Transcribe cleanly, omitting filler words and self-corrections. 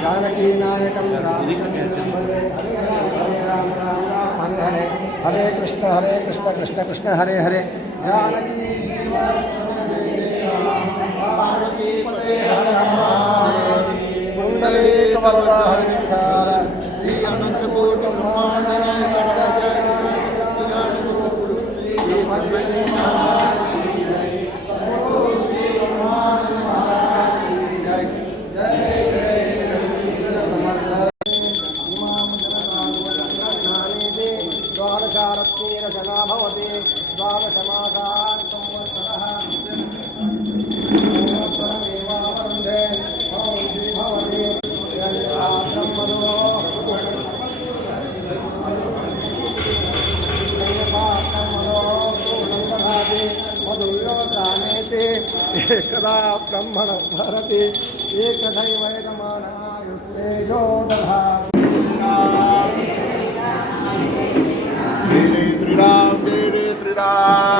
जानकीनायकं राम हरे हरे हरे कृष्ण कृष्ण कृष्ण हरे हरे जानकी कुंडलीकवरदा हरिकार श्री अनंतकोट द्वादशारत्नेरशना भवति द्वादशमासान् संवत्सरः संवत्सरमेवावरुन्धे भवति भवति ब्रह्मणो पूर्णन्दधाति मधुयोसानेति एकदा ब्रह्मणो भरति एकदैवैकमानायुस्तेजो दधाति Jai Sri Ram, Jai Sri Ram.